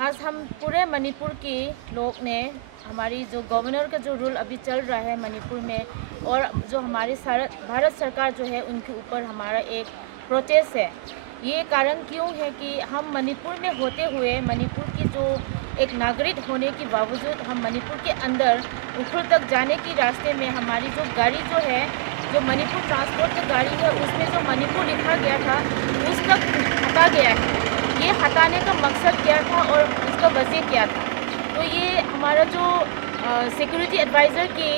आज हम पूरे मणिपुर के लोग ने हमारी जो गवर्नर का जो रूल अभी चल रहा है मणिपुर में, और जो हमारी भारत सरकार जो है उनके ऊपर हमारा एक प्रोटेस्ट है। ये कारण क्यों है कि हम मणिपुर में होते हुए मणिपुर की जो एक नागरिक होने के बावजूद हम मणिपुर के अंदर उखरुल तक जाने के रास्ते में हमारी जो गाड़ी जो है, जो मणिपुर ट्रांसपोर्ट की गाड़ी है, उसमें जो मणिपुर लिखा गया था उस तक हटा गया है। ये हटाने का मकसद क्या था और इसका वजह क्या था? तो ये हमारा जो सिक्योरिटी एडवाइज़र की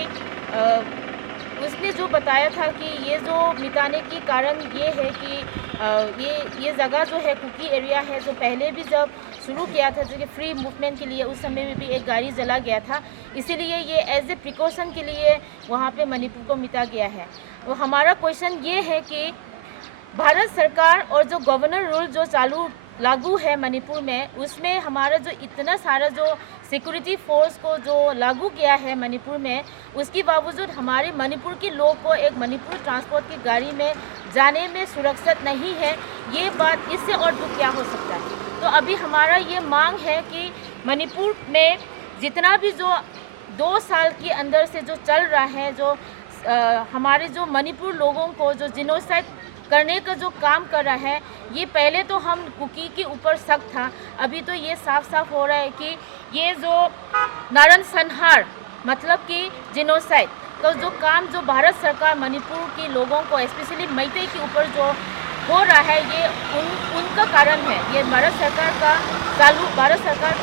उसने जो बताया था कि ये जो मिटाने के कारण ये है कि ये जगह जो है कुकी एरिया है, जो पहले भी जब शुरू किया था जो कि फ्री मूवमेंट के लिए, उस समय में भी एक गाड़ी जला गया था, इसीलिए ये एज ए प्रिकॉशन के लिए वहाँ पे मणिपुर को मिटा गया है। तो हमारा क्वेश्चन ये है कि भारत सरकार और जो गवर्नर रूल जो लागू है मणिपुर में, उसमें हमारा जो इतना सारा जो सिक्योरिटी फोर्स को जो लागू किया है मणिपुर में, उसके बावजूद हमारे मणिपुर के लोग को एक मणिपुर ट्रांसपोर्ट की गाड़ी में जाने में सुरक्षित नहीं है। ये बात, इससे और दुख क्या हो सकता है? तो अभी हमारा ये मांग है कि मणिपुर में जितना भी जो 2 साल के अंदर से जो चल रहा है, जो हमारे जो मणिपुर लोगों को जो जिनोसाइड करने का जो काम कर रहा है, ये पहले तो हम कुकी के ऊपर शक था, अभी तो ये साफ साफ हो रहा है कि ये जो नरसंहार मतलब कि जिनोसाइड का जो काम जो भारत सरकार मणिपुर के लोगों को स्पेशली मैतेई के ऊपर जो हो रहा है, ये उनका कारण है। ये भारत सरकार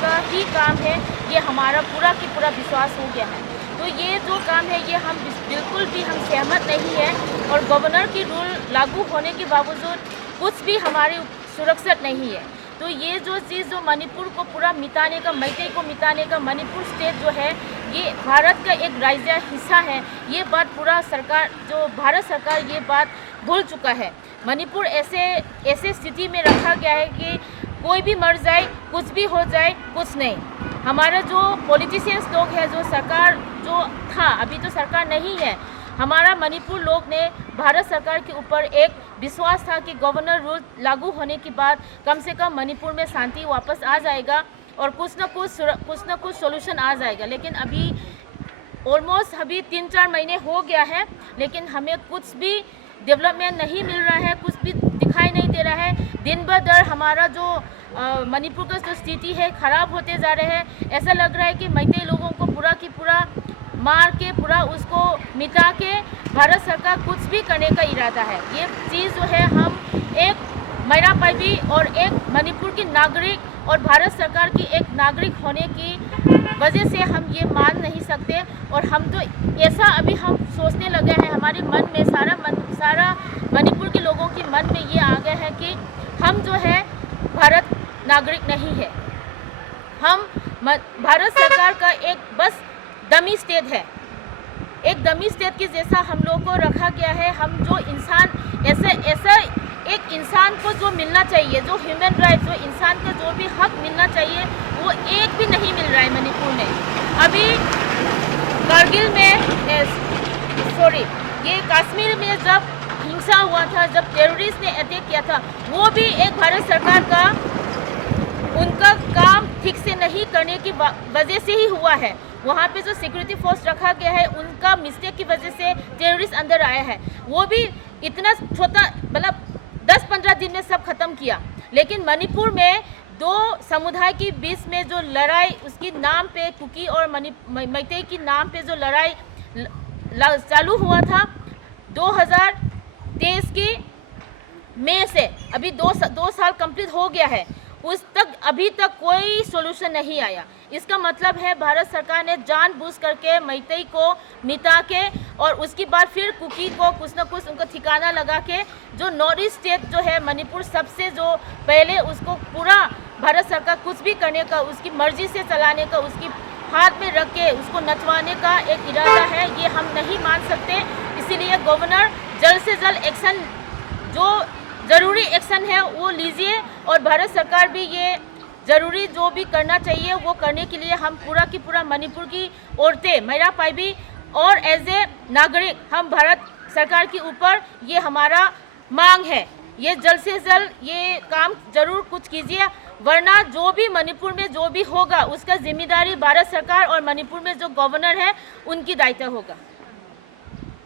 का ही काम है, ये हमारा पूरा की पूरा विश्वास हो गया है। तो ये जो काम है ये हम बिल्कुल भी हम सहमत नहीं है, और गवर्नर की रूल लागू होने के बावजूद कुछ भी हमारे सुरक्षित नहीं है। तो ये जो चीज़ जो मणिपुर को पूरा मिटाने का, मैतेई को मिटाने का, मणिपुर स्टेट जो है ये भारत का एक राज्य हिस्सा है, ये बात पूरा सरकार जो भारत सरकार ये बात भूल चुका है। मणिपुर ऐसे स्थिति में रखा गया है कि कोई भी मर जाए, कुछ भी हो जाए, कुछ नहीं। हमारा जो पॉलिटिशियंस लोग हैं, जो सरकार जो था, अभी तो सरकार नहीं है, हमारा मणिपुर लोग ने भारत सरकार के ऊपर एक विश्वास था कि गवर्नर रूल लागू होने के बाद कम से कम मणिपुर में शांति वापस आ जाएगा और कुछ न कुछ सॉल्यूशन आ जाएगा। लेकिन अभी ऑलमोस्ट 3-4 महीने हो गया है, लेकिन हमें कुछ भी डेवलपमेंट नहीं मिल रहा है, कुछ भी दिखाई नहीं दे रहा है। दिन ब दिन हमारा जो मणिपुर का जो स्थिति है खराब होते जा रहे हैं। ऐसा लग रहा है कि मैतेई लोगों को पूरा की पूरा मार के, पूरा उसको मिटा के भारत सरकार कुछ भी करने का इरादा है। ये चीज़ जो है हम एक मैरा पाइबी और एक मणिपुर की नागरिक और भारत सरकार की एक नागरिक होने की वजह से हम ये मान नहीं सकते। और हम तो ऐसा अभी हम सोचने लगे हैं, हमारे मन में सारा मणिपुर के लोगों के मन में ये आ गया है कि हम जो है भारत नागरिक नहीं है, हम भारत सरकार का एक बस डमी स्टेट है, एक डमी स्टेट के जैसा हम लोग को रखा गया है। हम जो इंसान ऐसा एक इंसान को जो मिलना चाहिए, जो ह्यूमन राइट, जो इंसान का जो भी हक मिलना चाहिए, वो एक भी नहीं मिल रहा है मणिपुर में। अभी कारगिल में ये कश्मीर में जब हिंसा हुआ था, जब टेररिस्ट ने अटैक किया था, वो भी एक भारत सरकार का उनका काम ठीक से नहीं करने की वजह से ही हुआ है। वहाँ पे जो सिक्योरिटी फोर्स रखा गया है, उनका मिस्टेक की वजह से टेररिस्ट अंदर आया है। वो भी इतना छोटा, मतलब 10-15 दिन में सब खत्म किया। लेकिन मणिपुर में 2 समुदाय के बीच में जो लड़ाई, उसकी नाम पे कुकी और मैतेई की नाम पे जो लड़ाई चालू हुआ था 2023 की मई से, अभी 2 साल कंप्लीट हो गया है, अभी तक कोई सोल्यूशन नहीं आया। इसका मतलब है भारत सरकार ने जानबूझ करके मैतेई को मिटा के और उसके बाद फिर कुकी को कुछ न कुछ उनको ठिकाना लगा के, जो नॉर्थ ईस्ट स्टेट जो है मणिपुर सबसे जो पहले उसको पूरा भारत सरकार कुछ भी करने का, उसकी मर्जी से चलाने का, उसकी हाथ में रख के उसको नचवाने का एक इरादा है, ये हम नहीं मान सकते। इसीलिए गवर्नर जल्द से जल्द एक्शन, जो ज़रूरी एक्शन है वो लीजिए, और भारत सरकार भी ये ज़रूरी जो भी करना चाहिए वो करने के लिए हम पूरा की पूरा मणिपुर की औरतें, मैरा पाइबी और एज ए नागरिक हम भारत सरकार के ऊपर ये हमारा मांग है। ये जल्द से जल्द ये काम ज़रूर कुछ कीजिए। वरना जो भी मणिपुर में जो भी होगा उसका जिम्मेदारी भारत सरकार और मणिपुर में जो गवर्नर है उनकी दायित्व होगा।